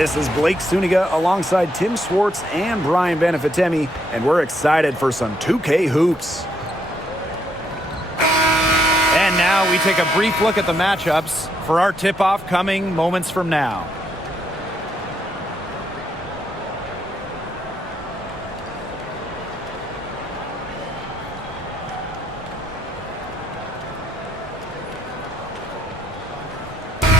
This is Blake Suniga alongside Tim Swartz and Brian Benefitemi, and we're excited for some 2K hoops. And now we take a brief look at the matchups for our tip-off coming moments from now.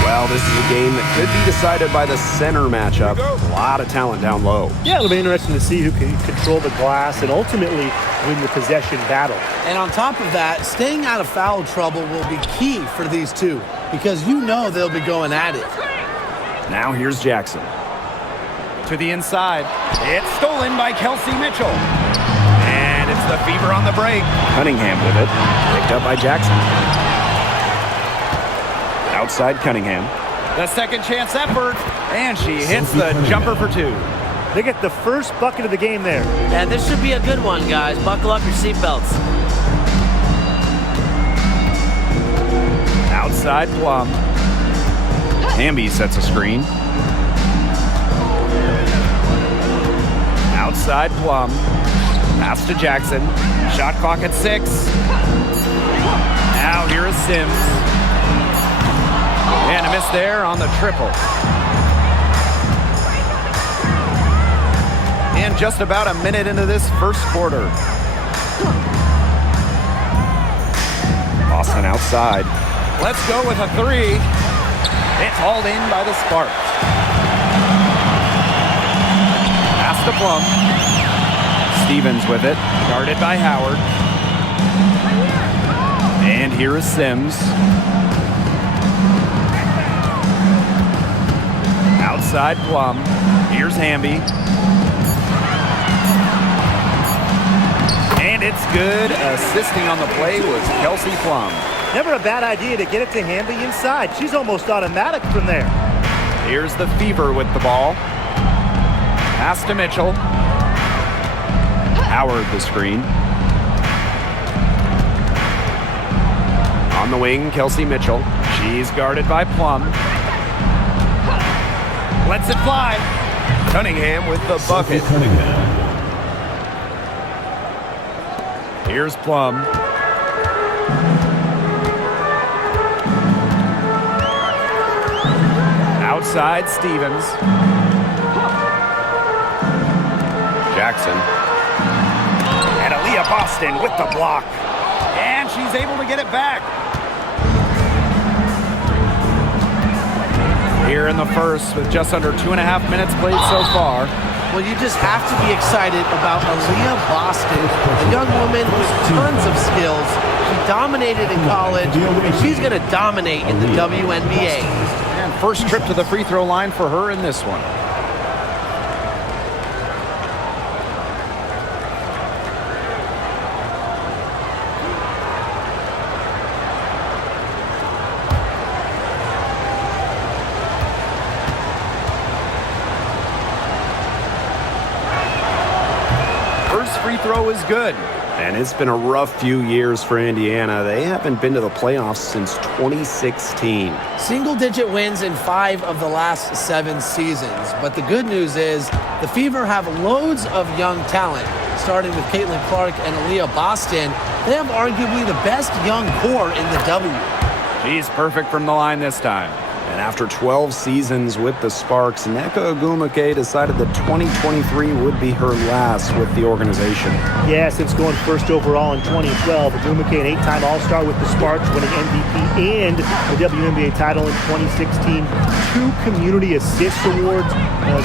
Well, this is a game that could be decided by the center matchup. A lot of talent down low. Yeah, it'll be interesting to see who can control the glass and ultimately win the possession battle. And on top of that, staying out of foul trouble will be key for these two because you know they'll be going at it. Now here's Jackson. To the inside. It's stolen by Kelsey Mitchell. And it's the Fever on the break. Cunningham with it. Picked up by Jackson. Outside Cunningham. The second chance effort. And she hits the jumper for two. They get the first bucket of the game there. And this should be a good one, guys. Buckle up your seatbelts. Outside Plum. Hamby sets a screen. Outside Plum. Pass to Jackson. Shot clock at 6. Now here is Sims. And a miss there on the triple. And just about a minute into this first quarter. Boston outside. Let's go with a three. It's hauled in by the Sparks. Pass to Plum. Stevens with it. Guarded by Howard. And here is Sims. Outside Plum. Here's Hamby. And it's good. Assisting on the play was Kelsey Plum. Never a bad idea to get it to Hamby inside. She's almost automatic from there. Here's the Fever with the ball. Pass to Mitchell. Howard the screen. On the wing, Kelsey Mitchell. She's guarded by Plum. Lets it fly. Cunningham with the bucket. Here's Plum. Outside Stevens. Jackson. And Aaliyah Boston with the block. And she's able to get it back. Here in the first with just under 2.5 minutes played so far. Well, you just have to be excited about Aaliyah Boston, a young woman with tons of skills. She dominated in college, and she's going to dominate in the WNBA. And first trip to the free throw line for her in this one. Free throw is good. And it's been a rough few years for Indiana. They haven't been to the playoffs since 2016. Single-digit wins in 5 of the last 7 seasons. But the good news is the Fever have loads of young talent, starting with CaitlincLark and Aaliyah Boston. They have arguably the best young core in the W. She's perfect from the line this time. And after 12 seasons with the Sparks, Nneka Ogwumike decided that 2023 would be her last with the organization. Yeah, since going first overall in 2012, Ogwumike, an 8-time All-Star with the Sparks, winning MVP and the WNBA title in 2016, 2 Community Assist Awards.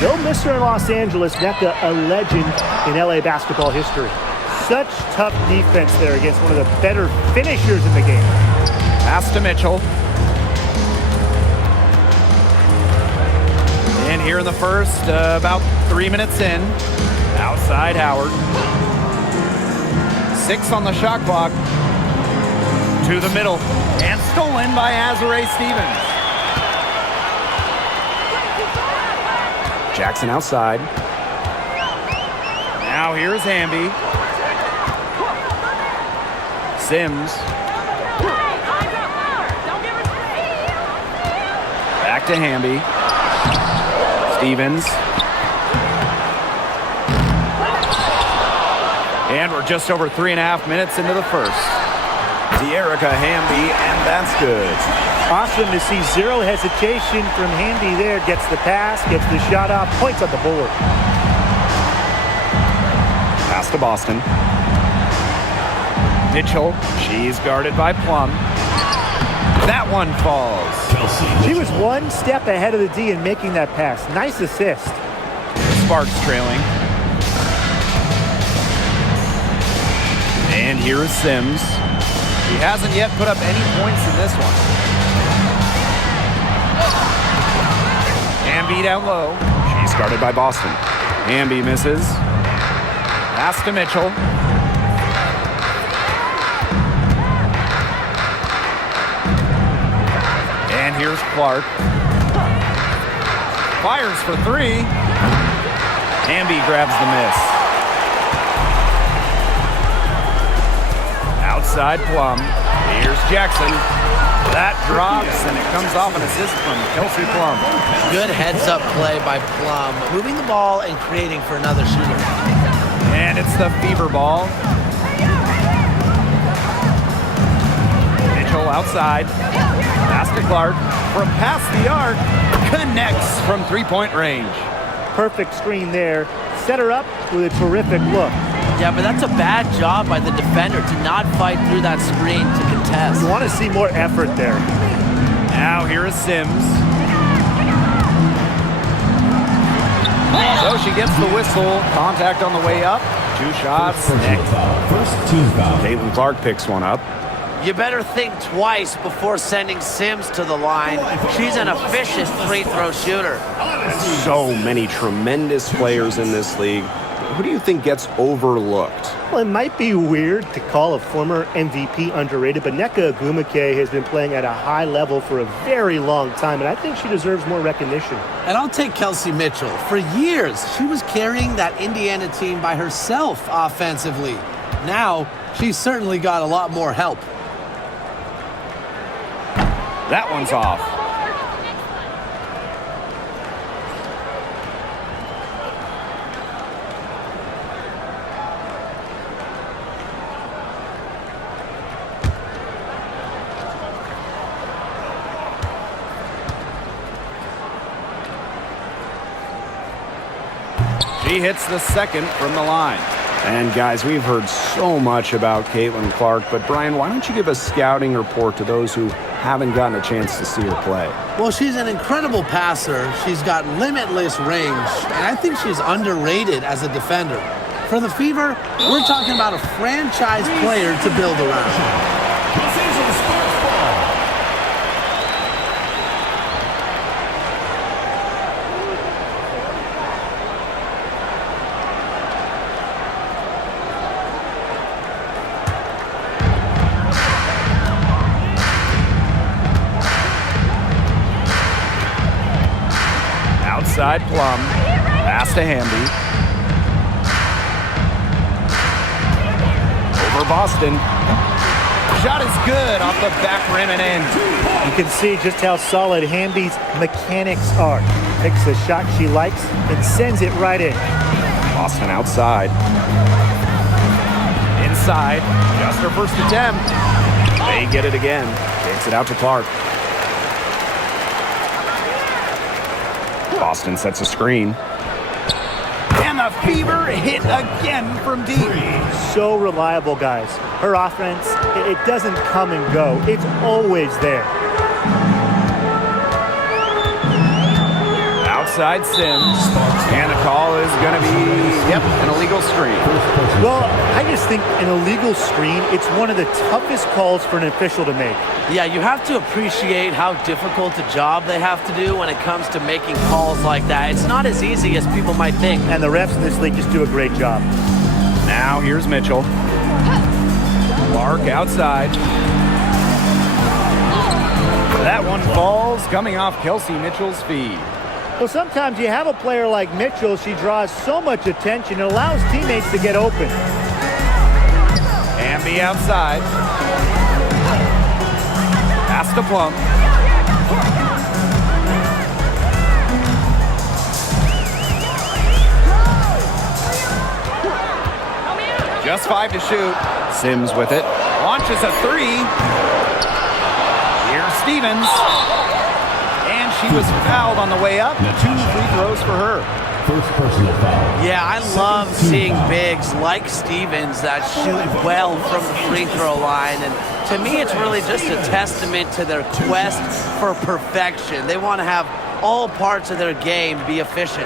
They'll miss her in Los Angeles. Nneka, a legend in LA basketball history. Such tough defense there against one of the better finishers in the game. Pass to Mitchell. And here in the first, about 3 minutes in, outside Howard. 6 on the shot clock. To the middle. And stolen by Azurá Stevens. Jackson outside. Now here's Hamby. Sims. Back to Hamby. Stevens. And we're just over 3.5 minutes into the first. De'Erica Hamby, and that's good. Awesome to see zero hesitation from Hamby there. Gets the pass, gets the shot off, points on the board. Pass to Boston. Mitchell, she's guarded by Plum. That one falls. She was one step ahead of the D in making that pass. Nice assist. Sparks trailing. And here is Sims. He hasn't yet put up any points in this one. Hamby down low. She's guarded by Boston. Hamby misses. Pass to Mitchell. And here's Clark. Fires for three. Hamby grabs the miss. Outside Plum. Here's Jackson. That drops, and it comes off an assist from Kelsey Plum. Good heads-up play by Plum, moving the ball and creating for another shooter. And it's the fever ball. Mitchell outside. Pass to Clark. From past the arc. Connects from three-point range. Perfect screen there. Set her up with a terrific look. Yeah, but that's a bad job by the defender to not fight through that screen to contest. You want to see more effort there. Now here is Sims. So she gets the whistle. Contact on the way up. Two shots. Caitlin Clark picks one up. You better think twice before sending Sims to the line. She's an efficient free throw shooter. So many tremendous players in this league. Who do you think gets overlooked? Well, it might be weird to call a former MVP underrated, but Nneka Ogwumike has been playing at a high level for a very long time, and I think she deserves more recognition. And I'll take Kelsey Mitchell. For years, she was carrying that Indiana team by herself offensively. Now, she's certainly got a lot more help. That one's off. She hits the second from the line. And guys, we've heard so much about Caitlin Clark, but Brian, why don't you give a scouting report to those who haven't gotten a chance to see her play? Well, she's an incredible passer. She's got limitless range, and I think she's underrated as a defender. For the Fever, we're talking about a franchise player to build around. Outside Plum. Pass to Hamby. Over Boston. Shot is good off the back rim and in. You can see just how solid Hamby's mechanics are. Picks the shot she likes and sends it right in. Boston outside. Inside. Just her first attempt. They get it again. Takes it out to Clark. Boston sets a screen. And the Fever hit again from deep. So reliable, guys. Her offense, it doesn't come and go. It's always there. Outside Sims. And the call is going to be, an illegal screen. Well, I just think an illegal screen, it's one of the toughest calls for an official to make. Yeah, you have to appreciate how difficult a job they have to do when it comes to making calls like that. It's not as easy as people might think. And the refs in this league just do a great job. Now here's Mitchell. Clark outside. That one falls, coming off Kelsey Mitchell's feed. Well, sometimes you have a player like Mitchell, she draws so much attention, it allows teammates to get open. Hamby outside. Pass to Plum. Just 5 to shoot. Sims with it. Launches a 3. Here's Stevens. And she was fouled on the way up. 2 free throws for her. First personal foul. Yeah, I love seeing bigs like Stevens that shoot well from the free throw line. And to me, it's really just a testament to their quest for perfection. They want to have all parts of their game be efficient.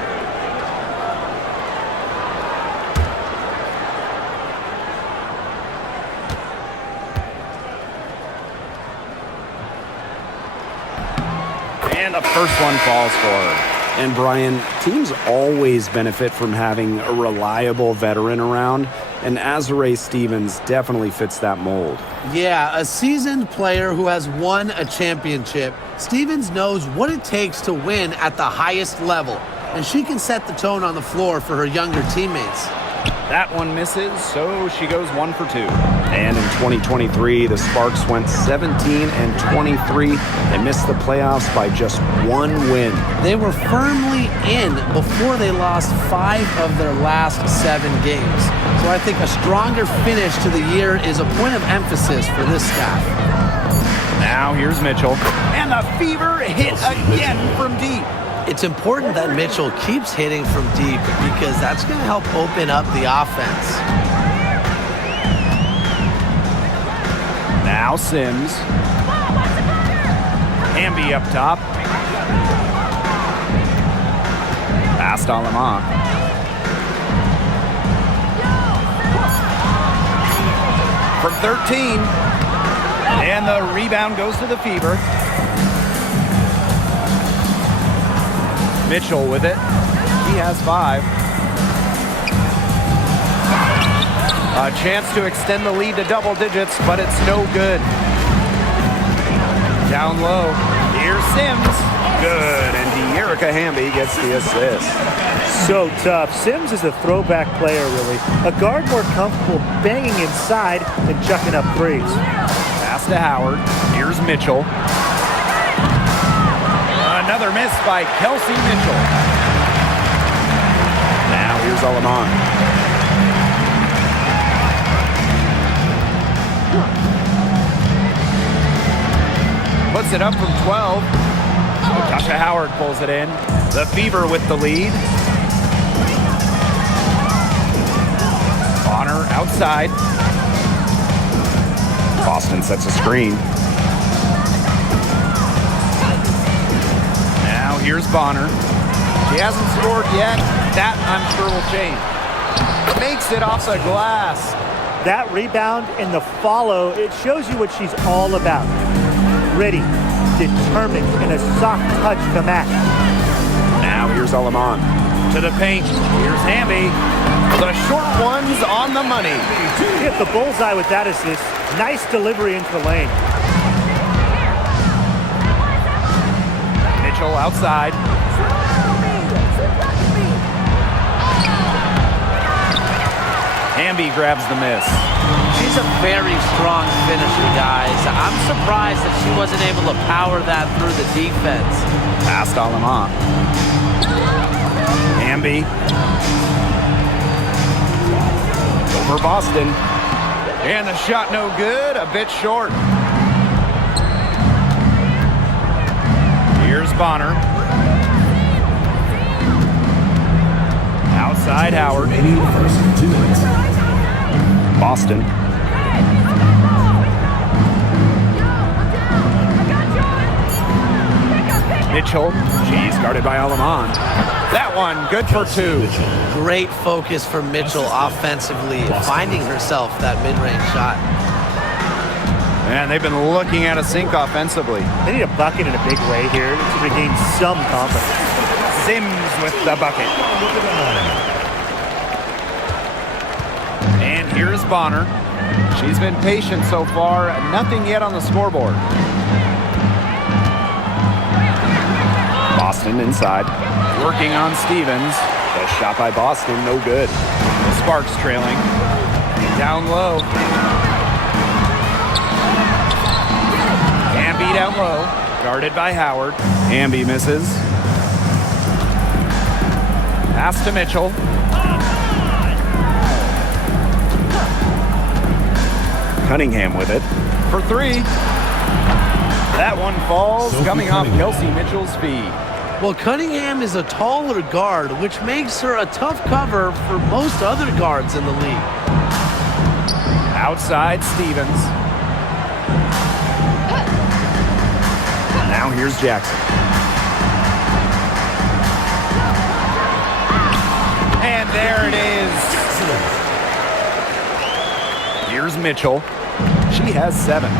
And the first one falls for her. And Brian, teams always benefit from having a reliable veteran around, and Azurá Stevens definitely fits that mold. Yeah, a seasoned player who has won a championship. Stevens knows what it takes to win at the highest level, and she can set the tone on the floor for her younger teammates. That one misses, so she goes 1 for 2. And in 2023, the Sparks went 17-23 and missed the playoffs by just 1 win. They were firmly in before they lost 5 of their last 7 games. So I think a stronger finish to the year is a point of emphasis for this staff. Now here's Mitchell. And the Fever hit again from deep. It's important that Mitchell keeps hitting from deep because that's going to help open up the offense. Now Sims. Hamby up top. Pass to Lamont. From 13. And the rebound goes to the Fever. Mitchell with it. He has 5. A chance to extend the lead to double digits, but it's no good. Down low. Here's Sims. Good. And De'Erica Hamby gets the assist. So tough. Sims is a throwback player, really. A guard more comfortable banging inside than chucking up threes. Pass to Howard. Here's Mitchell. Another miss by Kelsey Mitchell. Now here's Alamon. Puts it up from 12. Tasha Howard pulls it in. The Fever with the lead. Bonner outside. Boston sets a screen. Now here's Bonner. She hasn't scored yet. That, I'm sure, will change. Makes it off the glass. That rebound and the follow, it shows you what she's all about. Ready, determined, and a soft touch command. Now here's Alamon. To the paint. Here's Hamby. The short one's on the money. Hit the bullseye with that assist. Nice delivery into the lane. Mitchell outside. Hamby grabs the miss. She's a very strong finisher, guys. I'm surprised that she wasn't able to power that through the defense. Pass to Lamont. Hamby. Over Boston. And the shot no good, a bit short. Here's Bonner. Outside Howard. Boston. Mitchell. She's guarded by Alamon. That one, good for 2. Great focus for Mitchell offensively, finding herself that mid-range shot. And they've been looking at a sink offensively. They need a bucket in a big way here to regain some confidence. Sims with the bucket. And here's Bonner. She's been patient so far. Nothing yet on the scoreboard. Boston inside. Working on Stevens. The shot by Boston, no good. The Sparks trailing. Down low. Hamby down low. Guarded by Howard. Hamby misses. Pass to Mitchell. Cunningham with it. For three. That one falls, coming off Kelsey Mitchell's feet. Well, Cunningham is a taller guard, which makes her a tough cover for most other guards in the league. Outside Stevens. Now here's Jackson. And there it is. Here's Mitchell. She has 7.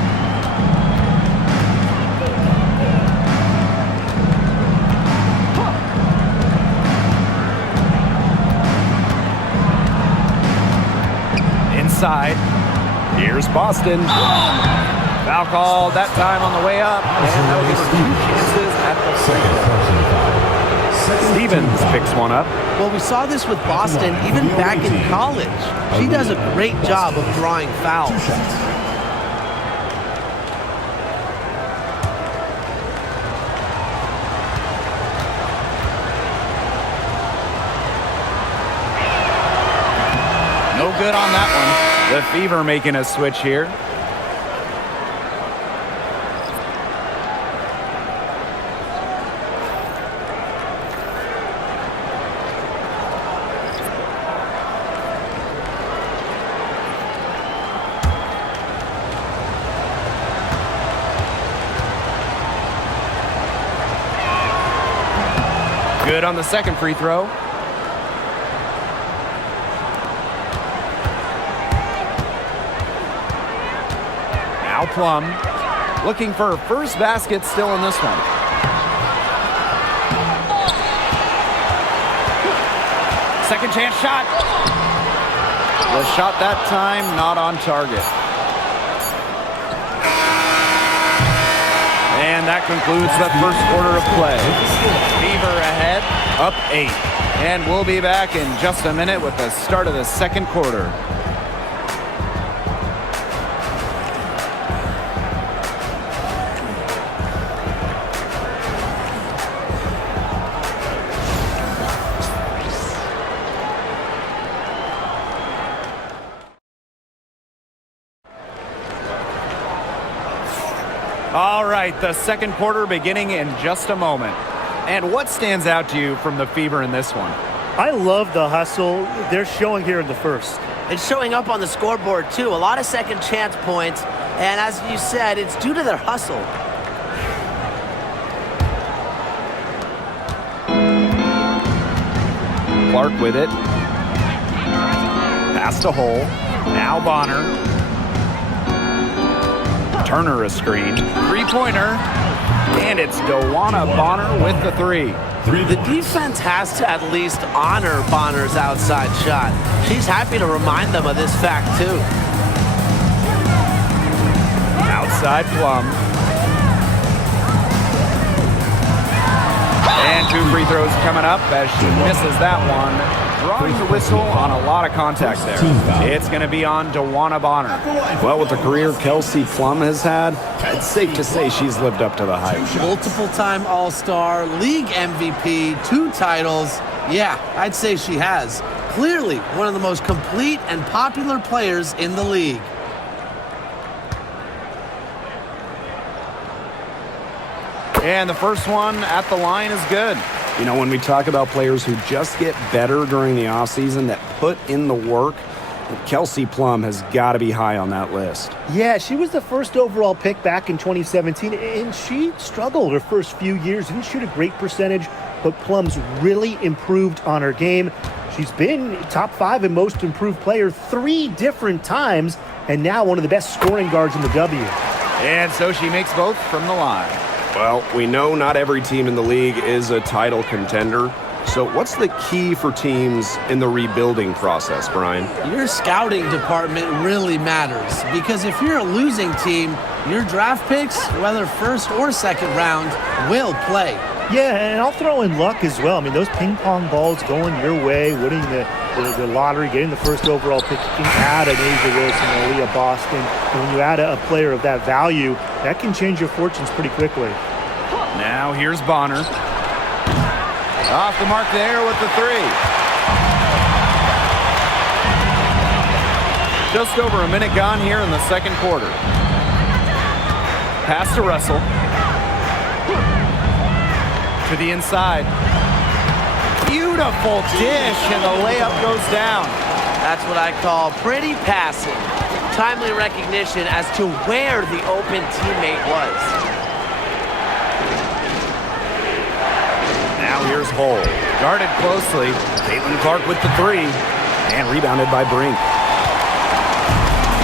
Inside. Here's Boston. Foul called that time on the way up. And that'll give her 2 chances at the free throw. Stevens picks one up. Well, we saw this with Boston even back in college. She does a great job of drawing fouls. No good on that one. The Fever making a switch here. Good on the second free throw. Now Plum looking for her first basket still in this one. Second chance shot. The shot that time not on target. And that concludes the first quarter of play. Fever ahead, up 8. And we'll be back in just a minute with the start of the second quarter. All right, the second quarter beginning in just a moment. And what stands out to you from the Fever in this one? I love the hustle they're showing here in the first. It's showing up on the scoreboard, too. A lot of second chance points. And as you said, it's due to their hustle. Clark with it. Pass to Hole. Now Bonner. Turner a screen. Three-pointer. And it's Dewana Bonner with the 3. The defense has to at least honor Bonner's outside shot. She's happy to remind them of this fact, too. Outside Plum. And 2 free throws coming up as she misses that one. Drawing the whistle on a lot of contact there. It's going to be on Dewana Bonner. Well, with the career Kelsey Plum has had, it's safe to say she's lived up to the hype. Multiple-time All-Star, league MVP, 2 titles. Yeah, I'd say she has. Clearly one of the most complete and popular players in the league. And the first one at the line is good. You know, when we talk about players who just get better during the offseason, that put in the work, Kelsey Plum has got to be high on that list. Yeah, she was the first overall pick back in 2017, and she struggled her first few years. Didn't shoot a great percentage, but Plum's really improved on her game. She's been top 5 in most improved player 3 different times, and now one of the best scoring guards in the W. And so she makes both from the line. Well, we know not every team in the league is a title contender. So what's the key for teams in the rebuilding process, Brian? Your scouting department really matters because if you're a losing team, your draft picks, whether first or second round, will play. Yeah, and I'll throw in luck as well. I mean, those ping pong balls going your way, winning the lottery, getting the first overall pick, you can add an Asia Wilson, Aaliyah Boston. And when you add a player of that value, that can change your fortunes pretty quickly. Now here's Bonner. Off the mark there with the 3. Just over a minute gone here in the second quarter. Pass to Russell. To the inside. Beautiful dish, and the layup goes down. That's what I call pretty passive. Timely recognition as to where the open teammate was. Now here's Hull. Guarded closely. Clark with the three. And rebounded by Brink.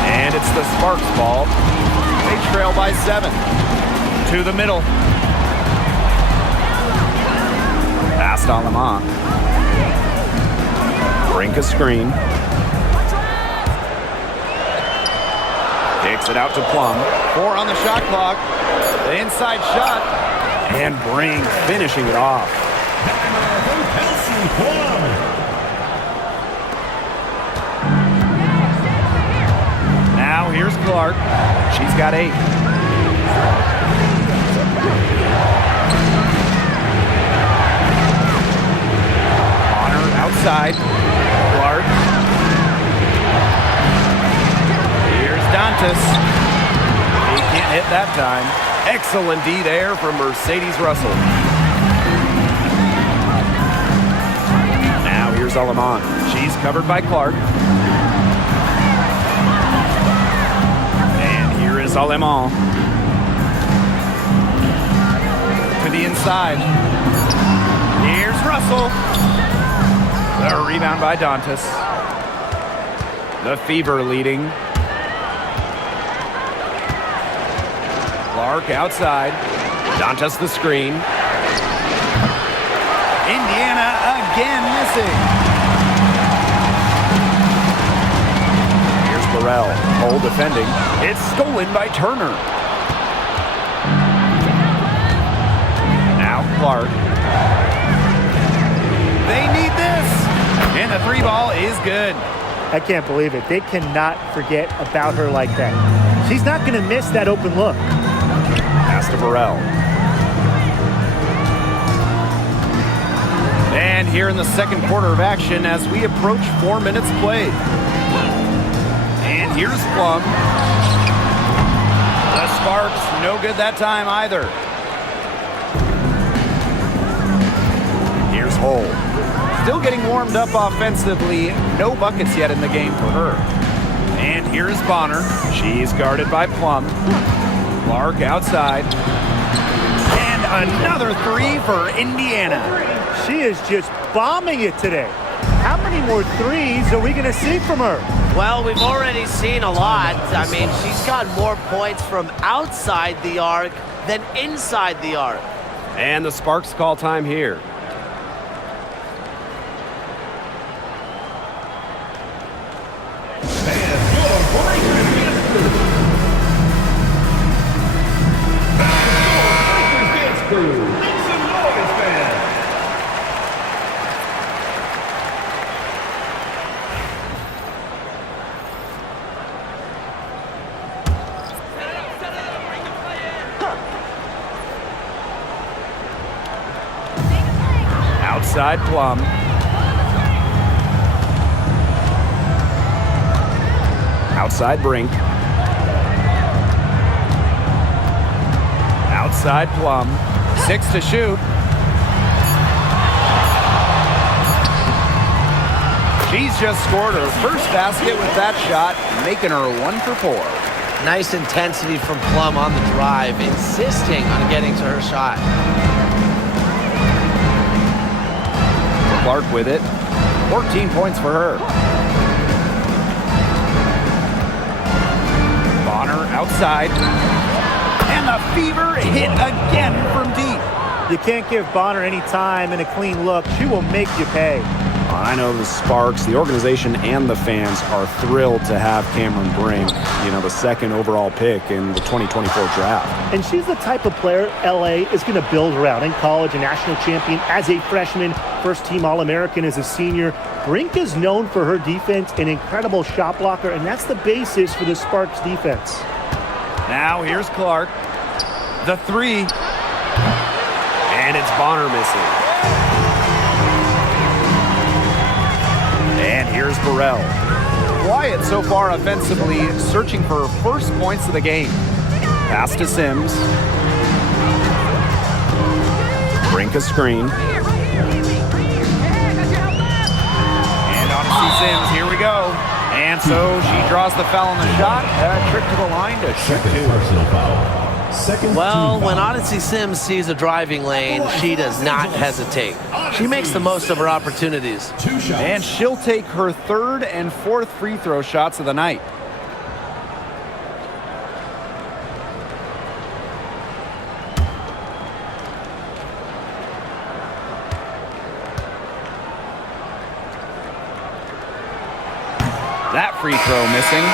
And it's the Sparks ball. They trail by 7. To the middle. Pass to Alemán. Brink a screen. Kicks it out to Plum. 4 on the shot clock. The inside shot. And Brink finishing it off. Now here's Clark. She's got 8. Honor outside. Clark. Here's Dantas. He can't hit that time. Excellent D there from Mercedes Russell. Now here's Alemán. She's covered by Clark. And here is Alemán. To the inside. Here's Russell. The rebound by Dantas. The Fever leading. Clark outside. Dantas the screen. Indiana again missing. Here's Burrell. Hull defending. It's stolen by Turner. Now Clark. They need this. And the 3 ball is good. I can't believe it. They cannot forget about her like that. She's not going to miss that open look. Pass to Burrell. And here in the second quarter of action as we approach 4 minutes played. And here's Plum. The Sparks, no good that time either. Here's Hull. Still getting warmed up offensively. No buckets yet in the game for her. And here's Bonner. She's guarded by Plum. Clark outside. And another 3 for Indiana. She is just bombing it today. How many more threes are we going to see from her? Well, we've already seen a lot. I mean, she's got more points from outside the arc than inside the arc. And the Sparks call time here. Outside Plum. Outside Brink. Outside Plum. 6 to shoot. She's just scored her first basket with that shot, making her 1 for 4. Nice intensity from Plum on the drive, insisting on getting to her shot. Clark with it. 14 points for her. Bonner outside. And the Fever hit again from deep. You can't give Bonner any time and a clean look. She will make you pay. I know the Sparks, the organization, and the fans are thrilled to have Cameron Brink, the second overall pick in the 2024 draft. And she's the type of player LA is going to build around. In college, a national champion as a freshman, first-team All-American as a senior. Brink is known for her defense, an incredible shot blocker, and that's the basis for the Sparks defense. Now here's Clark. The 3. And it's Bonner missing. And here's Burrell. quiet so far offensively, searching for first points of the game. Pass to Sims. Brink a screen. And on to see Sims. Here we go. And so she draws the foul on the shot. Trick to the line to shoot Second two. personal foul. Second Well, team when foul. Odyssey Sims sees a driving lane, she does not hesitate. She makes the most of her opportunities. 2 shots. And she'll take her third and fourth free throw shots of the night. That free throw missing.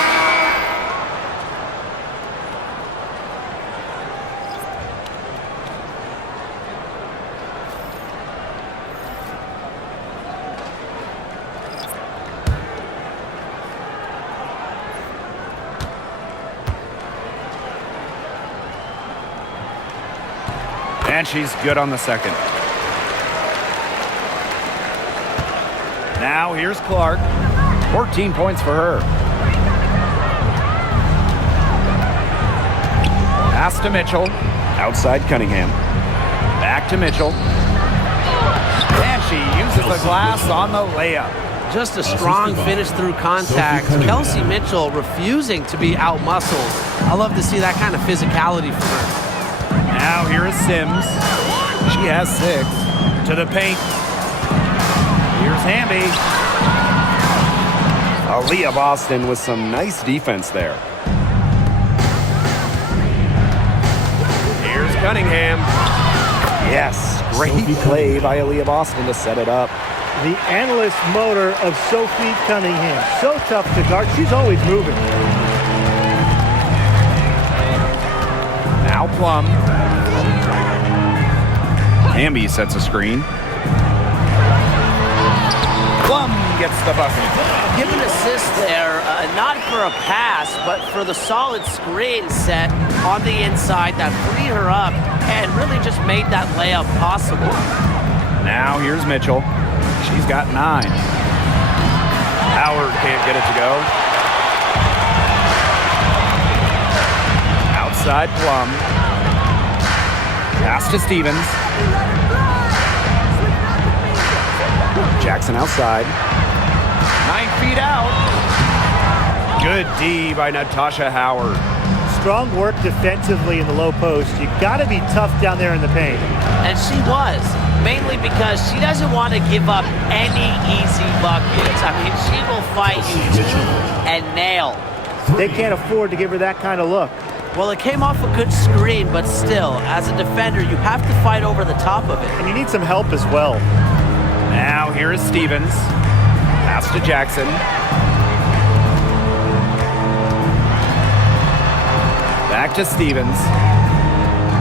And she's good on the second. Now here's Clark. 14 points for her. Pass to Mitchell. Outside Cunningham. Back to Mitchell. And she uses the glass on the layup. Just a strong finish through contact. Kelsey Mitchell refusing to be out-muscled. I love to see that kind of physicality from her. Now here is Sims. She has 6. To the paint. Here's Hamby. Aaliyah Boston with some nice defense there. Here's Cunningham. Yes, great play by Aaliyah Boston to set it up. The analyst motor of Sophie Cunningham. So tough to guard. She's always moving. Now Plum. Hamby sets a screen. Plum gets the bucket. Give an assist there, not for a pass, but for the solid screen set on the inside that freed her up and really just made that layup possible. Now here's Mitchell. She's got 9. Howard can't get it to go. Outside Plum. Pass to Stevens. Jackson outside. 9 feet out. Good D by Natasha Howard. Strong work defensively in the low post. You got to be tough down there in the paint. And she was, mainly because she doesn't want to give up any easy buckets. I mean, she will fight you tooth and nail. They can't afford to give her that kind of look. Well, it came off a good screen, but still, as a defender, you have to fight over the top of it. And you need some help as well. Now here is Stevens. Pass to Jackson. Back to Stevens.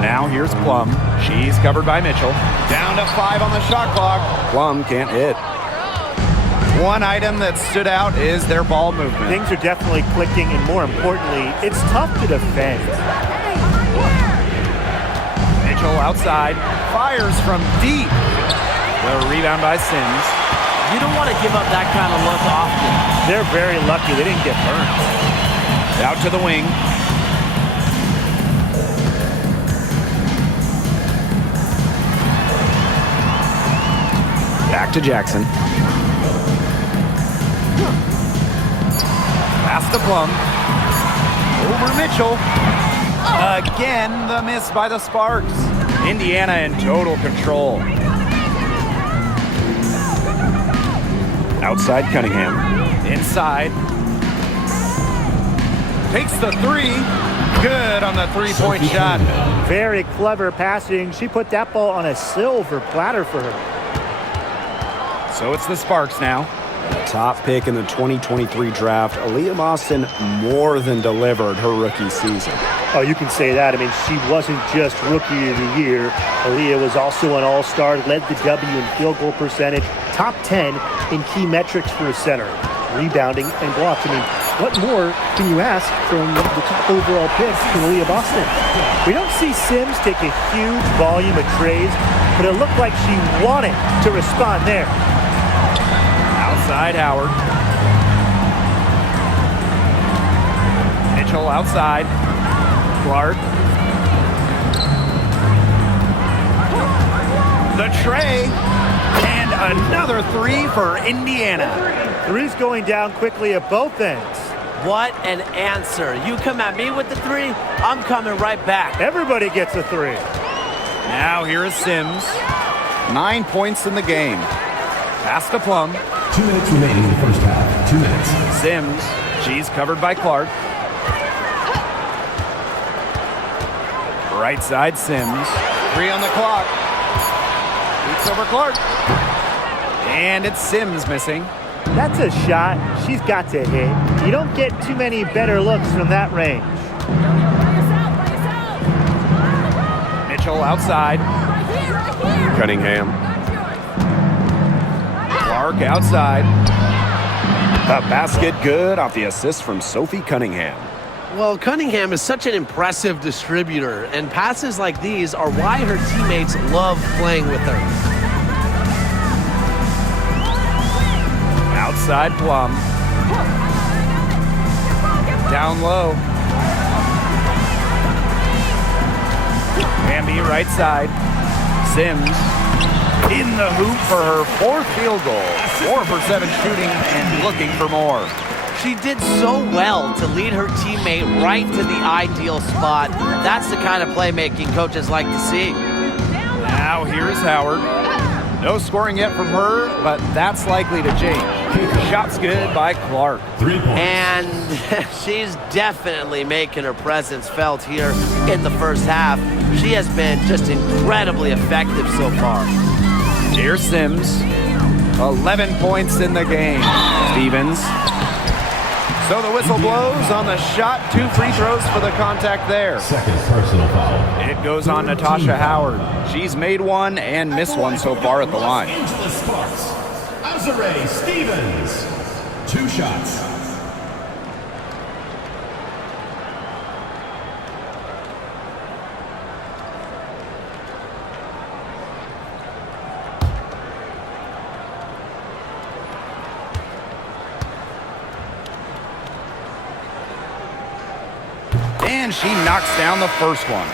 Now here's Plum. She's covered by Mitchell. Down to 5 on the shot clock. Plum can't hit. One item that stood out is their ball movement. Things are definitely clicking, and more importantly, it's tough to defend. Mitchell outside. Fires from deep. The rebound by Sims. You don't want to give up that kind of look often. They're very lucky they didn't get burned. Out to the wing. Back to Jackson. Pass to Plum. Over Mitchell. Again, the miss by the Sparks. Indiana in total control. Outside Cunningham. Inside. Takes the 3. Good on the three-point shot. Very clever passing. She put that ball on a silver platter for her. So it's the Sparks now. Top pick in the 2023 draft, Aaliyah Boston more than delivered her rookie season. Oh, you can say that. I mean, she wasn't just Rookie of the Year. Aaliyah was also an All-Star, led the W in field goal percentage, top 10 in key metrics for a center, rebounding and blocks. I mean, what more can you ask from the top overall pick from Aaliyah Boston? We don't see Sims take a huge volume of trades, but it looked like she wanted to respond there. Outside Howard. Mitchell outside. Clark. The tray. And another three for Indiana. Three's going down quickly at both ends. What an answer. You come at me with the three, I'm coming right back. Everybody gets a three. Now here is Sims. 9 points in the game. Pass to Plum. 2 minutes remaining in the first half. 2 minutes. Sims. She's covered by Clark. Right side Sims. 3 on the clock. Beats over Clark. And it's Sims missing. That's a shot she's got to hit. You don't get too many better looks from that range. Mitchell outside. Cunningham. Clark outside. The basket good off the assist from Sophie Cunningham. Well, Cunningham is such an impressive distributor, and passes like these are why her teammates love playing with her. Outside Plum. Down low. Bambi right side. Sims in the hoop for her 4th field goal. 4 for 7 shooting and looking for more. She did so well to lead her teammate right to the ideal spot. That's the kind of playmaking coaches like to see. Now here's Howard. No scoring yet from her, but that's likely to change. Shot's good by Clark. 3 points. And she's definitely making her presence felt here in the first half. She has been just incredibly effective so far. Here's Sims. 11 points in the game. Stevens. So the whistle blows on the shot. 2 free throws for the contact there. Second personal foul. It goes on Natasha Howard. She's made 1 and missed 1 so far at the line. Los Angeles Sparks. Azare Stevens. 2 shots. And she knocks down the first one.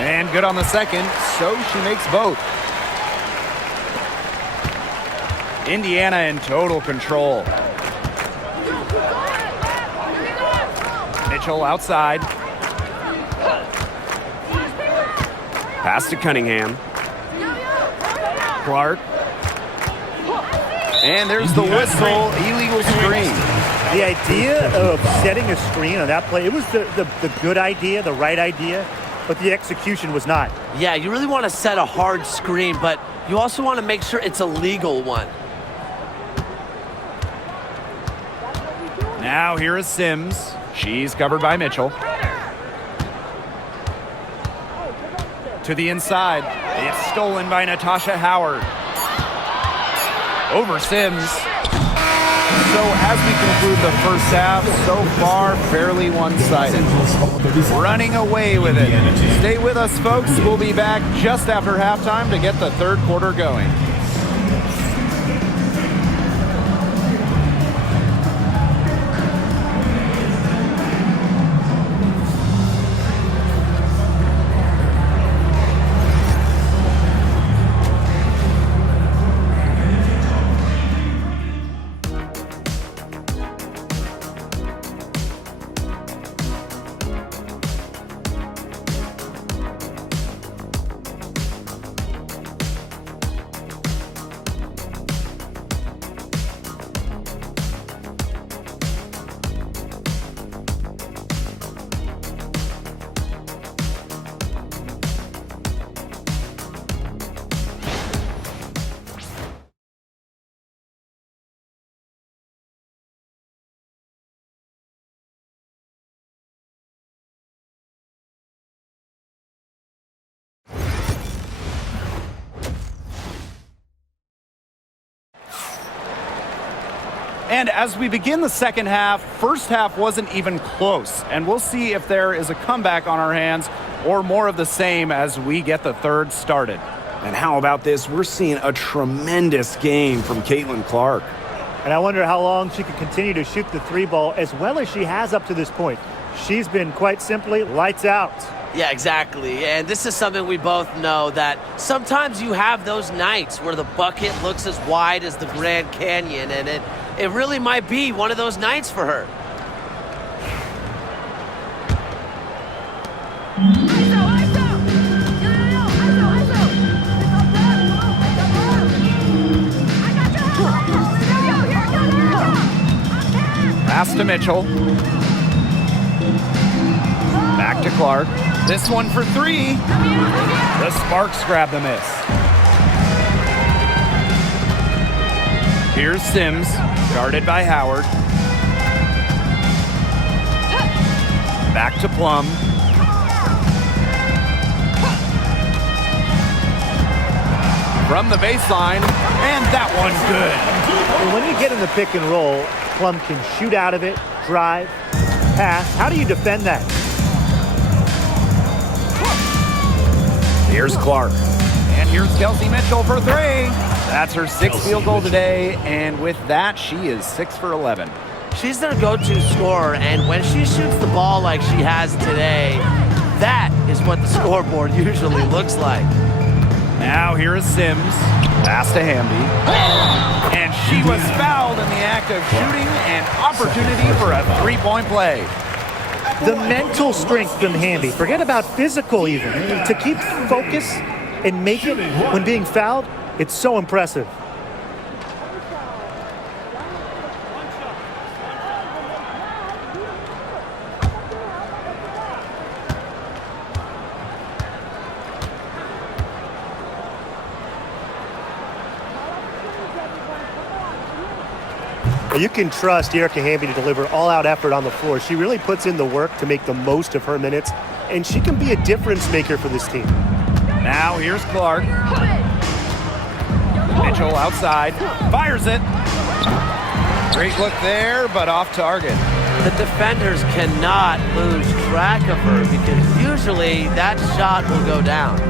And good on the second, so she makes both. Indiana in total control. Mitchell outside. Pass to Cunningham. Clark. And there's the whistle. Illegal screen. The idea of setting a screen on that play, it was the good idea, the right idea, but the execution was not. Yeah, you really want to set a hard screen, but you also want to make sure it's a legal one. Now here is Sims. She's covered by Mitchell. To the inside. It's stolen by Natasha Howard. Over Sims. So as we conclude the first half, so far fairly one-sided. Running away with it. Stay with us, folks. We'll be back just after halftime to get the third quarter going. And as we begin the second half, first half wasn't even close. And we'll see if there is a comeback on our hands or more of the same as we get the third started. And how about this? We're seeing a tremendous game from Clark. And I wonder how long she can continue to shoot the three ball as well as she has up to this point. She's been quite simply lights out. Yeah, exactly. And this is something we both know, that sometimes you have those nights where the bucket looks as wide as the Grand Canyon, and it really might be one of those nights for her. Pass to Mitchell. Back to Clark. This one for three. The Sparks grab the miss. Here's Sims, guarded by Howard. Back to Plum. From the baseline, and that one good. And when you get in the pick and roll, Plum can shoot out of it, drive, pass. How do you defend that? Here's Clark. And here's Kelsey Mitchell for three. That's her sixth field goal today, and with that, she is 6 for 11. She's their go-to scorer, and when she shoots the ball like she has today, that is what the scoreboard usually looks like. Now here is Sims. Pass to Hamby. And she was fouled in the act of shooting, an opportunity for a three-point play. The mental strength from Hamby, forget about physical even, to keep focus and make it when being fouled, it's so impressive. You can trust Erica Hamby to deliver all-out effort on the floor. She really puts in the work to make the most of her minutes, and she can be a difference maker for this team. Now here's Clark. Mitchell outside, fires it. Great look there, but off target. The defenders cannot lose track of her because usually that shot will go down.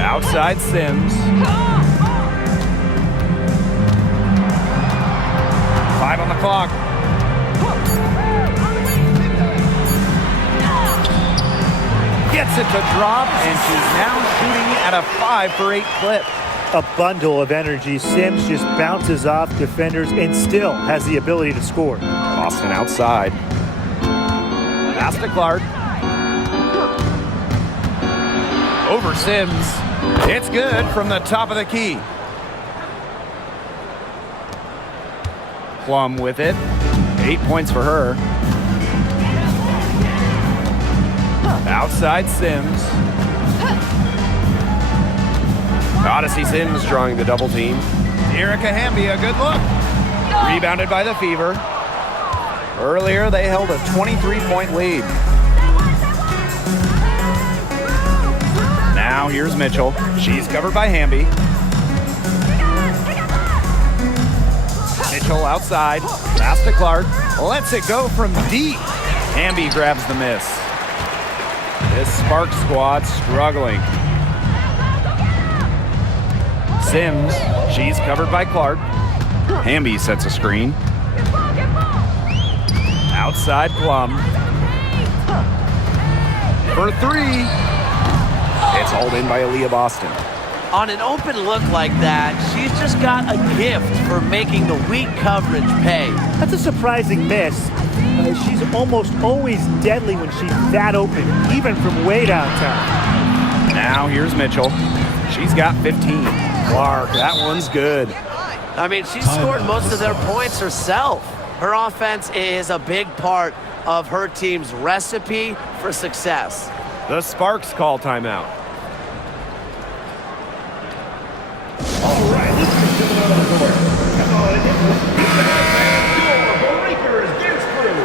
Outside Sims. 5 on the clock. Gets it to drop, and she's now shooting at a 5 for 8 clip. A bundle of energy. Sims just bounces off defenders and still has the ability to score. Boston outside. Pass to Clark. Over Sims. It's good from the top of the key. Plum with it. 8 points for her. Outside Sims. Odyssey Sims drawing the double team. Erica Hamby, a good look. Rebounded by the Fever. Earlier, they held a 23-point lead. Now here's Mitchell. She's covered by Hamby. Mitchell outside. Pass to Clark. Lets it go from deep. Hamby grabs the miss. This Sparks squad struggling. Sims. She's covered by Clark. Hamby sets a screen. Outside Plum. For three. It's hauled in by Aaliyah Boston. On an open look like that, she's just got a gift for making the weak coverage pay. That's a surprising miss. She's almost always deadly when she's that open, even from way downtown. Now here's Mitchell. She's got 15. Clark, that one's good. I mean, she scored most of their points herself. Her offense is a big part of her team's recipe for success. The Sparks call timeout. All right, let's get to the court. Come on, your Breakers dance crew.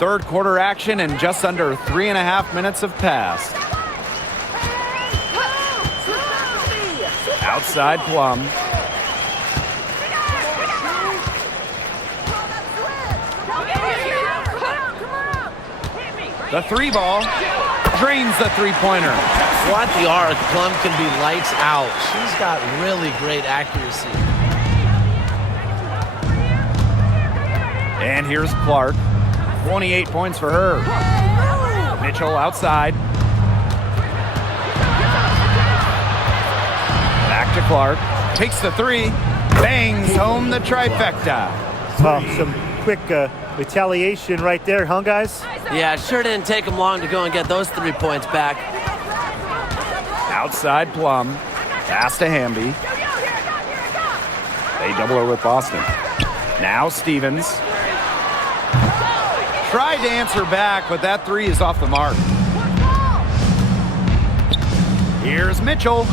Third quarter action and just under 3.5 minutes have passed. Outside Plum. The three ball drains the three-pointer. What the arc, Plum can be lights out. She's got really great accuracy. And here's Clark. 28 points for her. Mitchell outside. Back to Clark. Takes the three. Bangs home the trifecta. Some quick retaliation right there, huh, guys? Yeah, it sure didn't take them long to go and get those 3 points back. Outside Plum. Pass to Hamby. They double her with Boston. Now Stevens. Tried to answer back, but that three is off the mark. Here's Mitchell.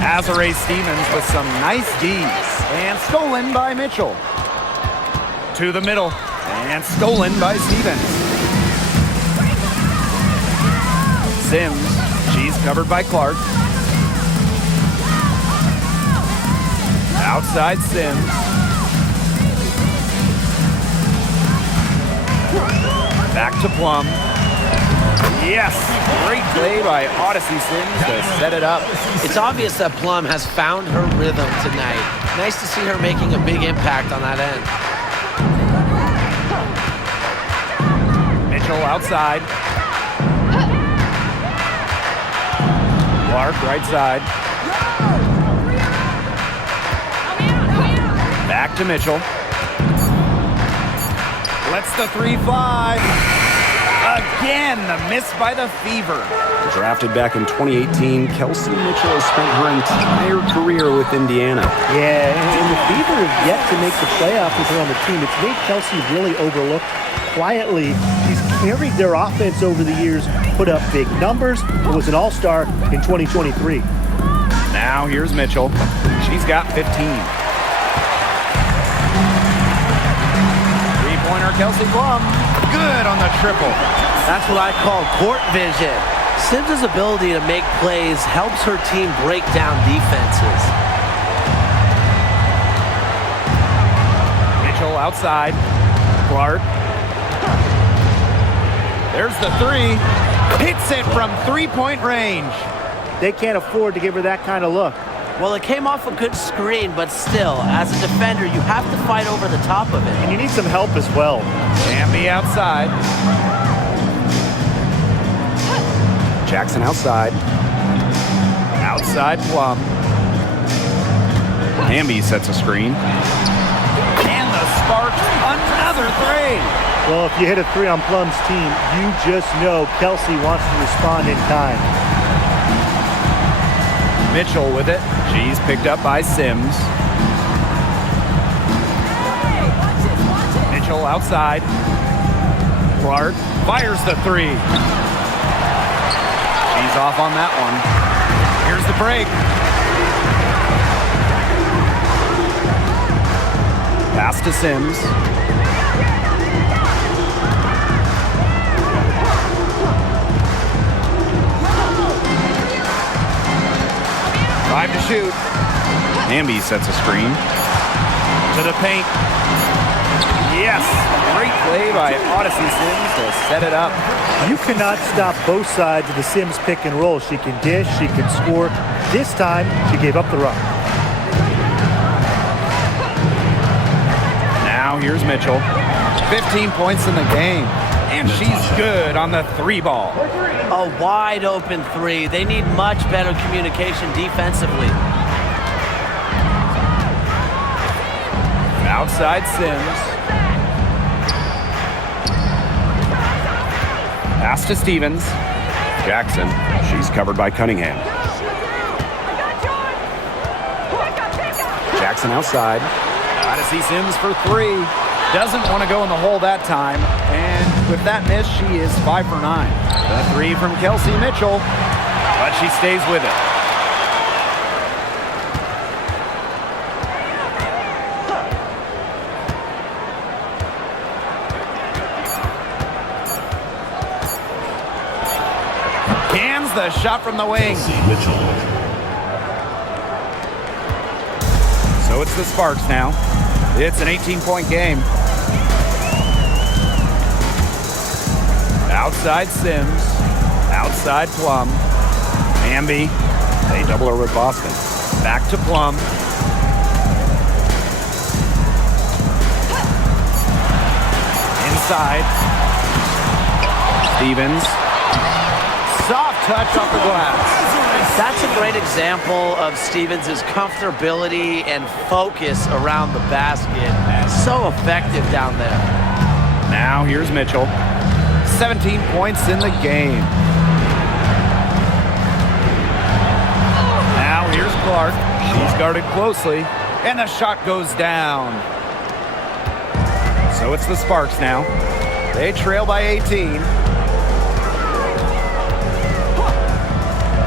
Azare Stevens with some nice D's. And stolen by Mitchell. To the middle. And stolen by Stevens. Sims. She's covered by Clark. Outside Sims. Back to Plum. Yes! Great play by Odyssey Sims to set it up. It's obvious that Plum has found her rhythm tonight. Nice to see her making a big impact on that end. Mitchell outside. Clark right side. Back to Mitchell. Lets the three fly. Again, the miss by the Fever. Drafted back in 2018, Kelsey Mitchell has spent her entire career with Indiana. Yeah, and the Fever have yet to make the playoffs with her on the team. It's made Kelsey really overlooked. Quietly, she's carried their offense over the years, put up big numbers, and was an all-star in 2023. Now here's Mitchell. She's got 15. Three-pointer Kelsey Plum. Good on the triple. That's what I call court vision. Sims' ability to make plays helps her team break down defenses. Mitchell outside. Clark. There's the three. Hits it from three-point range. They can't afford to give her that kind of look. Well, it came off a good screen, but still, as a defender, you have to fight over the top of it. And you need some help as well. Hamby outside. Jackson outside. Outside Plum. Hamby sets a screen. And the Sparks, another three. Well, if you hit a three on Plum's team, you just know Kelsey wants to respond in kind. Mitchell with it. She's picked up by Sims. Mitchell outside. Clark fires the three. She's off on that one. Here's the break. Pass to Sims. Five to shoot. Hamby sets a screen. To the paint. Yes! Great play by Odyssey Sims to set it up. You cannot stop both sides of the Sims pick and roll. She can dish, she can score. This time, she gave up the run. Now here's Mitchell. 15 points in the game. And she's good on the three ball. A wide open three. They need much better communication defensively. Outside Sims. Pass to Stevens. Jackson. She's covered by Cunningham. Jackson outside. Odyssey Sims for three. Doesn't want to go in the hole that time. And with that miss, she is 5 for 9. The three from Kelsey Mitchell. But she stays with it. the shot from the wing. Kelsey Mitchell. So it's the Sparks now. It's an 18-point game. Outside Sims. Outside Plum. Hamby. They double her with Boston. Back to Plum. Inside. Stevens. Soft touch off the glass. That's a great example of Stevens' comfortability and focus around the basket. So effective down there. Now here's Mitchell. 17 points in the game. Now here's Clark. She's guarded closely, and the shot goes down. So it's the Sparks now. They trail by 18.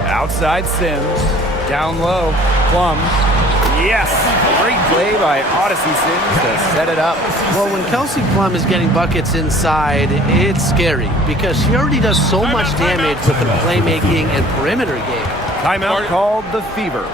Outside Sims. Down low. Plum. Yes! Great play by Odyssey Sims to set it up. Well, when Kelsey Plum is getting buckets inside, it's scary because she already does so much damage with her playmaking and perimeter game. Timeout called the Fever.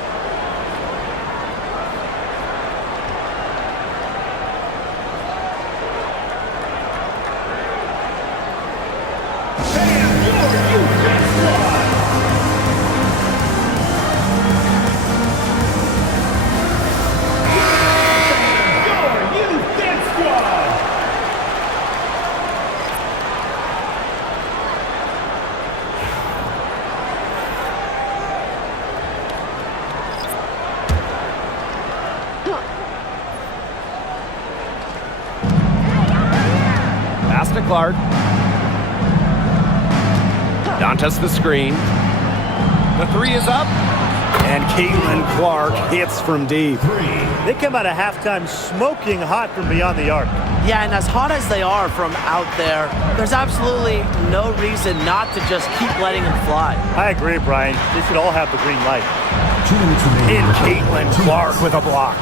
Pass to Clark. Dantas the screen. The three is up. And Caitlinclark hits from deep. They come out of halftime smoking hot from beyond the arc. Yeah, and as hot as they are from out there, there's absolutely no reason not to just keep letting them fly. I agree, Brian. They should all have the green light. 2 minutes remaining. And Caitlinclark with a block.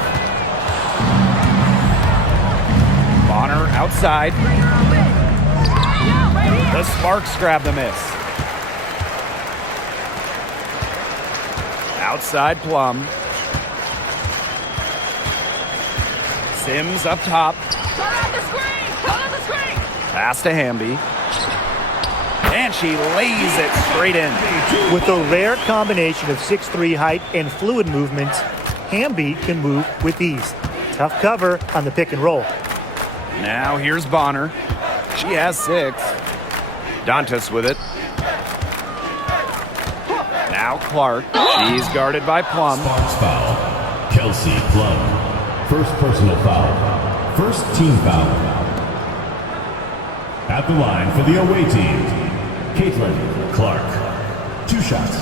Bonner outside. The Sparks grab the miss. Outside Plum. Sims up top. Pass to Hamby. And she lays it straight in. With a rare combination of 6'3" height and fluid movement, Hamby can move with ease. Tough cover on the pick and roll. Now here's Bonner. She has 6. Dantas with it. Now Clark. She's guarded by Plum. Sparks foul. Kelsey Plum. First personal foul. First team foul. At the line for the away team, Caitlinclark. 2 shots.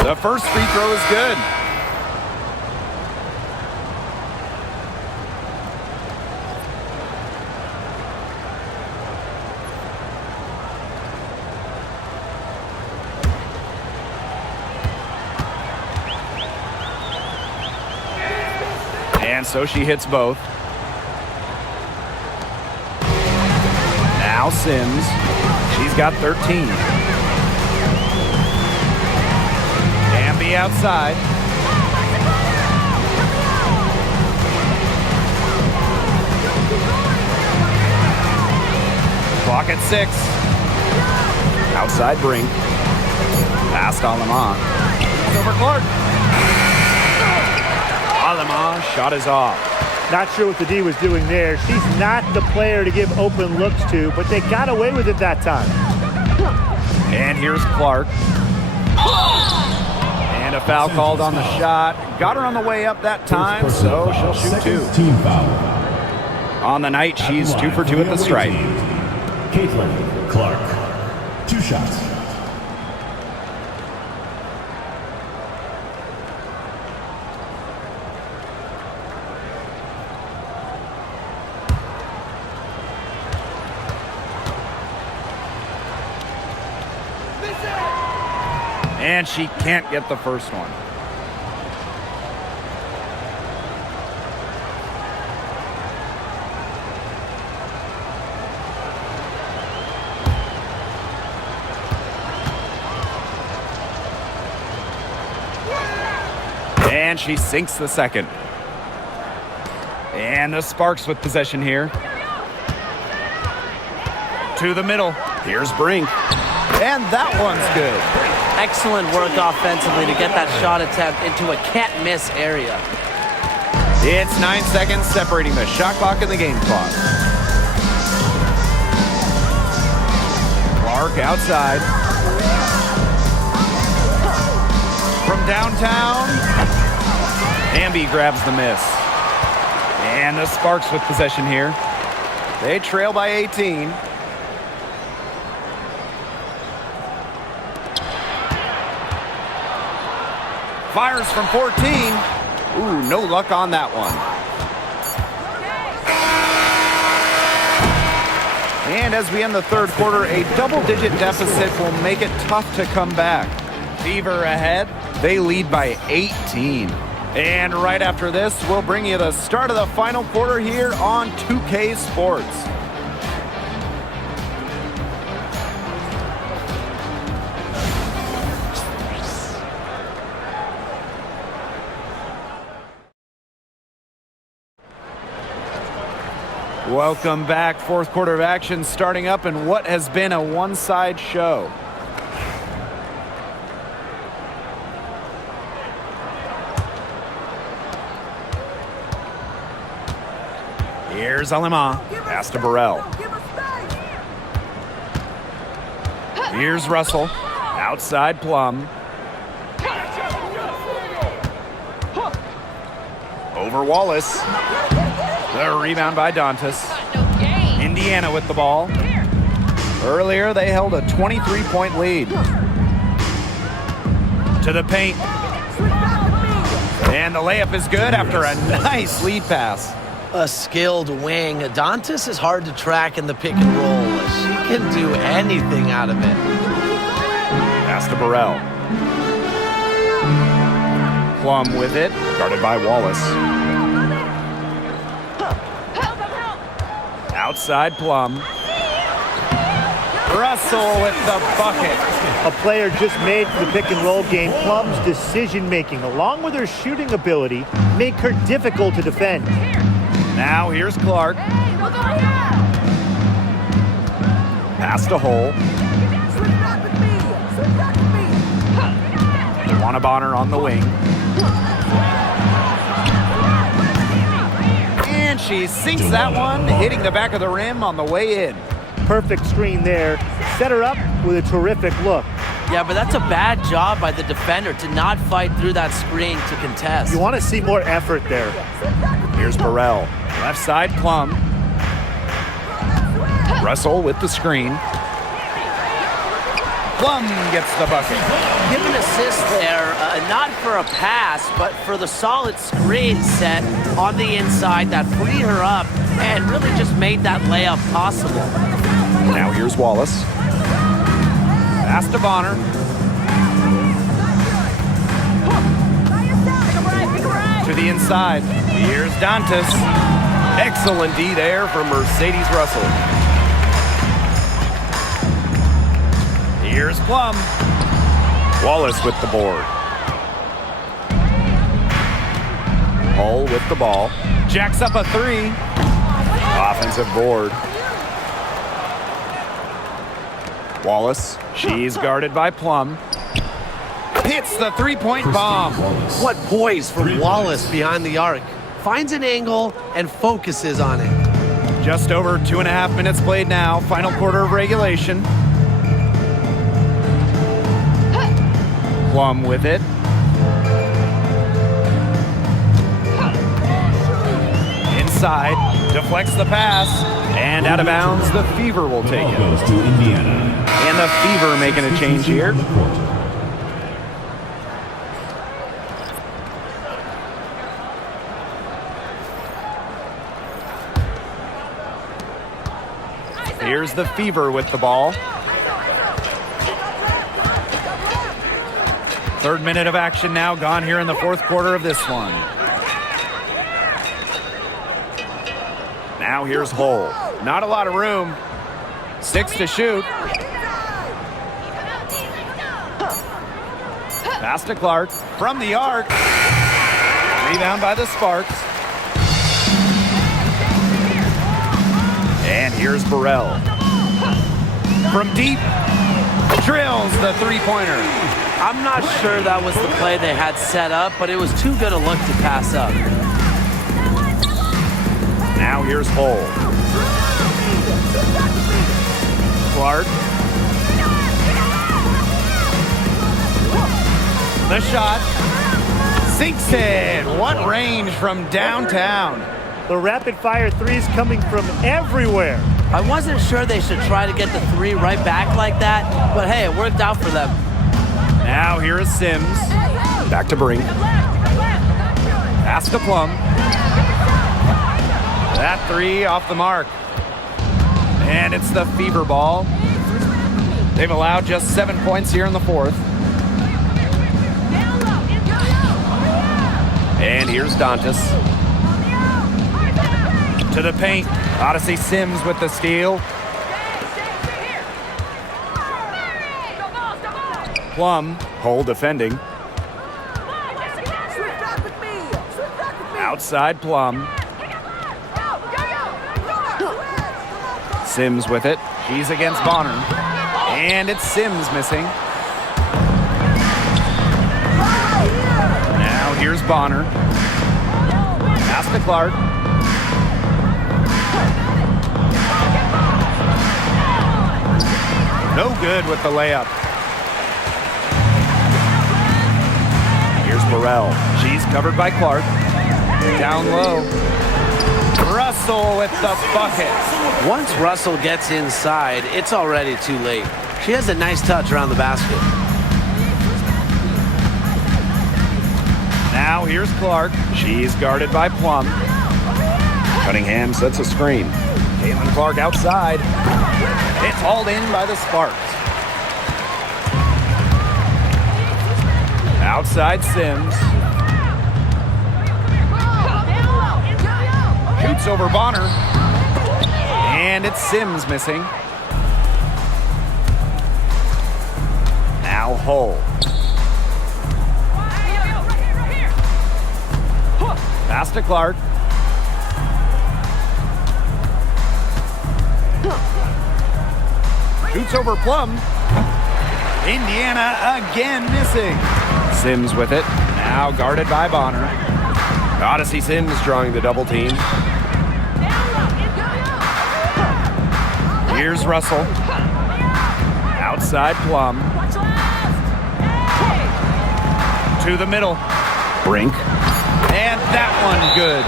The first free throw is good. And so she hits both. Now Sims. She's got 13. Hamby outside. Clock at 6. Outside Brink. Past Alama. Over Clark. Alama shot is off. Not sure what the D was doing there. She's not the player to give open looks to, but they got away with it that time. And here's Clark. And a foul called on the shot. Got her on the way up that time, so she'll shoot 2. Team foul. On the night, she's 2 for 2 at the stripe. Caitlinclark. 2 shots. And she can't get the first one. And she sinks the second. And the Sparks with possession here. To the middle. Here's Brink. And that one's good. Excellent work offensively to get that shot attempt into a can't-miss area. It's 9 seconds separating the shot clock and the game clock. Clark outside. From downtown. Amby grabs the miss. And the Sparks with possession here. They trail by 18. Fires from 14. Ooh, no luck on that one. And as we end the third quarter, a double-digit deficit will make it tough to come back. Fever ahead. They lead by 18. And right after this, we'll bring you the start of the final quarter here on 2K Sports. Welcome back. Fourth quarter of action starting up in what has been a one-side show. Here's Alema. Pass to Burrell. Here's Russell. Outside Plum. Over Wallace. The rebound by Dantas. Indiana with the ball. Earlier, they held a 23-point lead. To the paint. And the layup is good after a nice lead pass. A skilled wing. Dantas is hard to track in the pick and roll. She can do anything out of it. Pass to Burrell. Plum with it, guarded by Wallace. Outside Plum. Russell with the bucket. A player just made for the pick and roll game. Plum's decision-making, along with her shooting ability, make her difficult to defend. Now here's Clark. Pass to Hole. Bonner on the wing. And she sinks that one, hitting the back of the rim on the way in. Perfect screen there. Set her up with a terrific look. Yeah, but that's a bad job by the defender to not fight through that screen to contest. You want to see more effort there. Here's Burrell. Left side, Plum. Russell with the screen. Plum gets the bucket. Give an assist there, not for a pass, but for the solid screen set on the inside that freed her up and really just made that layup possible. Now here's Wallace. Pass to Bonner. To the inside. Here's Dantas. Excellent D there from Mercedes Russell. Here's Plum. Wallace with the board. Hull with the ball. Jacks up a three. Offensive board. Wallace. She's guarded by Plum. Hits the three-point bomb. What poise from Wallace behind the arc. Finds an angle and focuses on it. Just over 2.5 minutes played now. Final quarter of regulation. Plum with it. Inside, deflects the pass, and out of bounds, the Fever will take it. Goes to Indiana. And the Fever making a change here. Here's the Fever with the ball. Third minute of action now gone here in the fourth quarter of this one. Now here's Hull. Not a lot of room. 6 to shoot. Pass to Clark from the arc. Rebound by the Sparks. And here's Burrell. From deep, drills the three-pointer. I'm not sure that was the play they had set up, but it was too good a look to pass up. Now here's Hull. Clark. The shot. Sinks it. What range from downtown. The rapid-fire threes coming from everywhere. I wasn't sure they should try to get the three right back like that, but hey, it worked out for them. Now here is Sims. Back to Brink. Pass to Plum. That three off the mark. And it's the Fever ball. They've allowed just 7 points here in the fourth. And here's Dantas. To the paint. Odyssey Sims with the steal. Plum, Hull defending. Outside Plum. Sims with it. She's against Bonner. And it's Sims missing. Now here's Bonner. Pass to Clark. No good with the layup. Here's Burrell. She's covered by Clark. Down low. Russell with the bucket. Once Russell gets inside, it's already too late. She has a nice touch around the basket. Now here's Clark. She's guarded by Plum. Cunningham sets a screen. Caitlin Clark outside. It's hauled in by the Sparks. Outside Sims. Shoots over Bonner. And it's Sims missing. Now Hull. Pass to Clark. Shoots over Plum. Indiana again missing. Sims with it. Now guarded by Bonner. Odyssey Sims drawing the double team. Here's Russell. Outside Plum. To the middle. Brink. And that one good.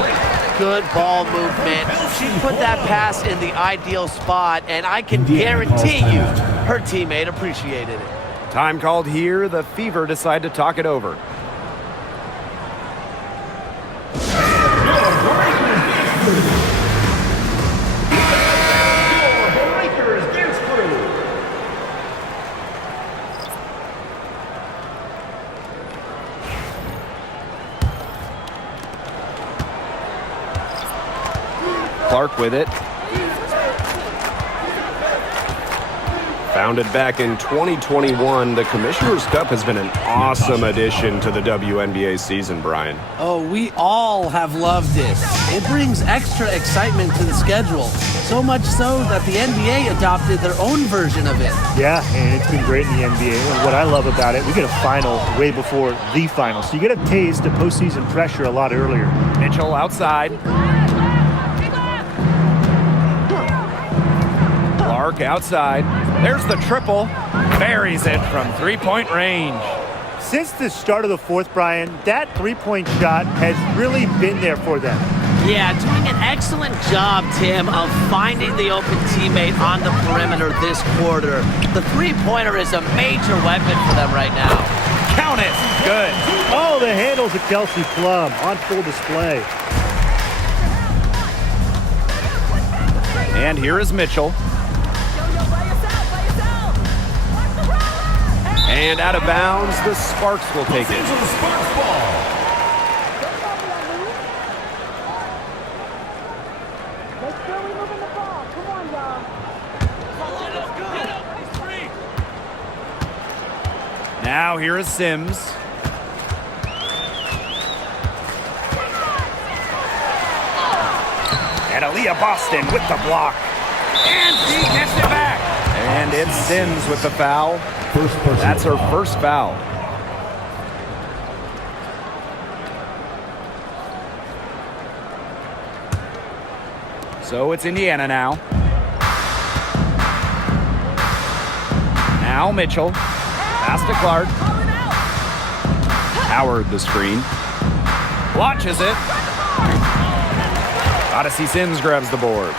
Good ball movement. She put that pass in the ideal spot, and I can guarantee you her teammate appreciated it. Time called here. The Fever decide to talk it over. Clark with it. Founded back in 2021, the Commissioner's Cup has been an awesome addition to the WNBA season, Brian. Oh, we all have loved this. It brings extra excitement to the schedule. So much so that the NBA adopted their own version of it. Yeah, and it's been great in the NBA. And what I love about it, we get a final way before the final. So you get a taste of postseason pressure a lot earlier. Mitchell outside. Clark outside. There's the triple. Buries it from three-point range. Since the start of the fourth, Brian, that three-point shot has really been there for them. Yeah, doing an excellent job, Tim, of finding the open teammate on the perimeter this quarter. The three-pointer is a major weapon for them right now. Count it. Good. Oh, the handles of Kelsey Plum on full display. And here is Mitchell. And out of bounds, the Sparks will take it. This is the Sparks ball. Now here is Sims. And Aaliyah Boston with the block. And she gets it back. And it's Sims with the foul. That's her first foul. So it's Indiana now. Now Mitchell. Pass to Clark. Howard the screen. Launches it. Odyssey Sims grabs the board.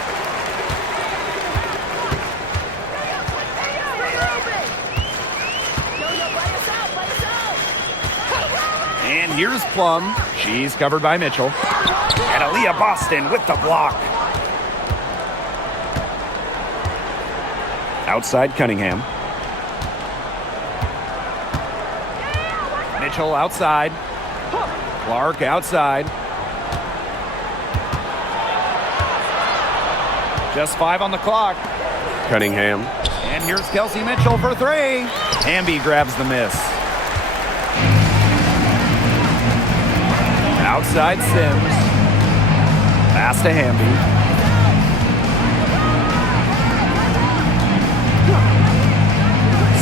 And here's Plum. She's covered by Mitchell. And Aaliyah Boston with the block. Outside Cunningham. Mitchell outside. Clark outside. Just 5 on the clock. Cunningham. And here's Kelsey Mitchell for 3. Hamby grabs the miss. Outside Sims. Pass to Hamby.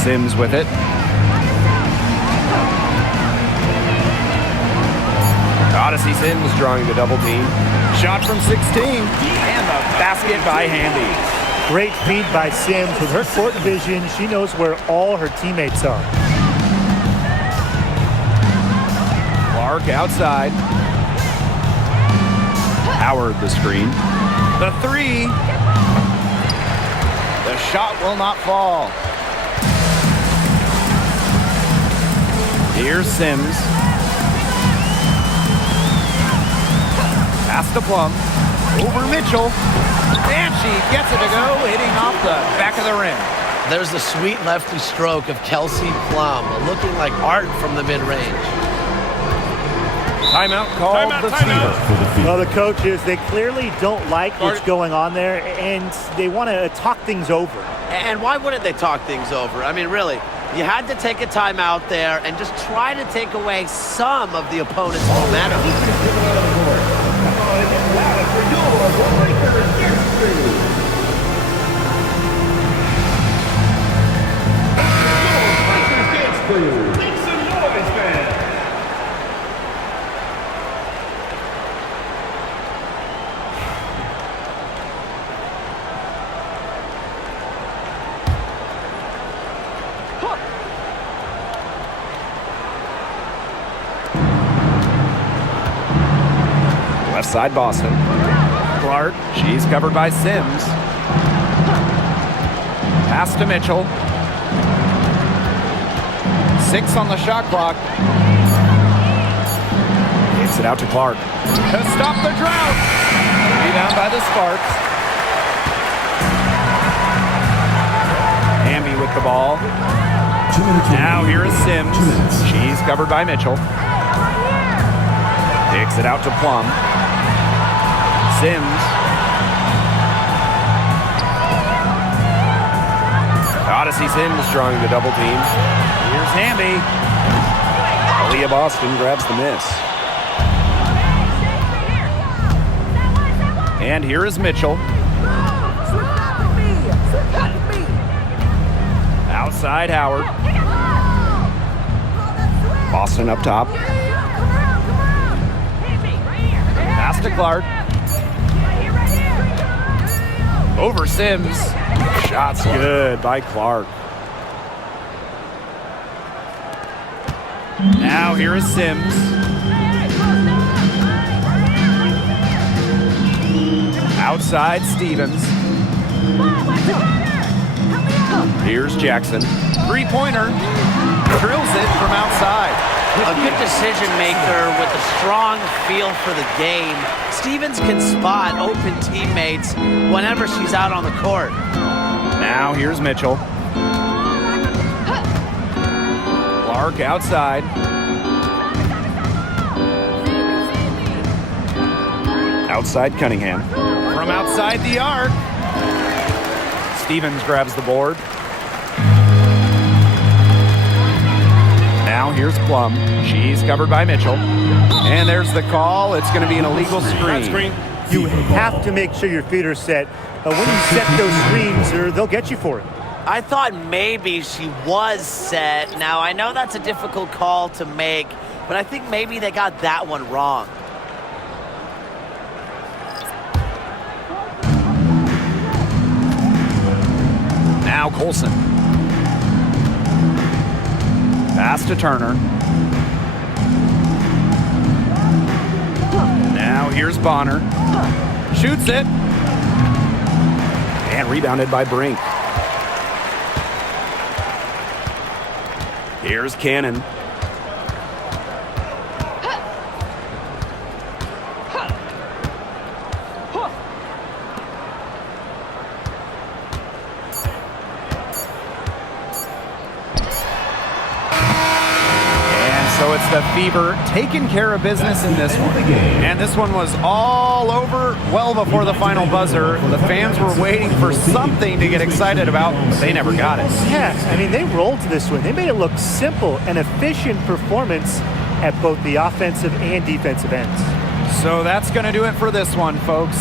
Sims with it. Odyssey Sims drawing the double team. Shot from 16. And the basket by Hamby. Great feed by Sims. With her court vision, she knows where all her teammates are. Clark outside. Howard the screen. The 3. The shot will not fall. Here's Sims. Pass to Plum. Over Mitchell. And she gets it to go, hitting off the back of the rim. There's the sweet lefty stroke of Kelsey Plum, looking like art from the mid-range. Timeout called the Fever. Well, the coaches, they clearly don't like what's going on there, and they want to talk things over. And why wouldn't they talk things over? I mean, really, you had to take a timeout there and just try to take away some of the opponent's momentum. Make some noise, man. Left side Boston. Clark, she's covered by Sims. Pass to Mitchell. 6 on the shot clock. Gets it out to Clark. To stop the drought. Rebound by the Sparks. Hamby with the ball. Now here is Sims. She's covered by Mitchell. Kicks it out to Plum. Sims. Odyssey Sims drawing the double team. Here's Hamby. Aaliyah Boston grabs the miss. And here is Mitchell. Outside Howard. Boston up top. Pass to Clark. Over Sims. Shots good by Clark. Now here is Sims. Outside Stevens. Here's Jackson. Three-pointer. Drills it from outside. A good decision maker with a strong feel for the game. Stevens can spot open teammates whenever she's out on the court. Now here's Mitchell. Clark outside. Outside Cunningham. From outside the arc. Stevens grabs the board. Now here's Plum. She's covered by Mitchell. And there's the call. It's going to be an illegal screen. You have to make sure your feet are set. When you set those screens, or they'll get you for it. I thought maybe she was set. Now, I know that's a difficult call to make, but I think maybe they got that one wrong. Now Colson. Pass to Turner. Now here's Bonner. Shoots it. And rebounded by Brink. Here's Cannon. So it's the Fever taking care of business in this one. And this one was all over well before the final buzzer. The fans were waiting for something to get excited about, but they never got it. Yeah, I mean, they rolled this one. They made it look simple and efficient performance at both the offensive and defensive ends. So that's going to do it for this one, folks.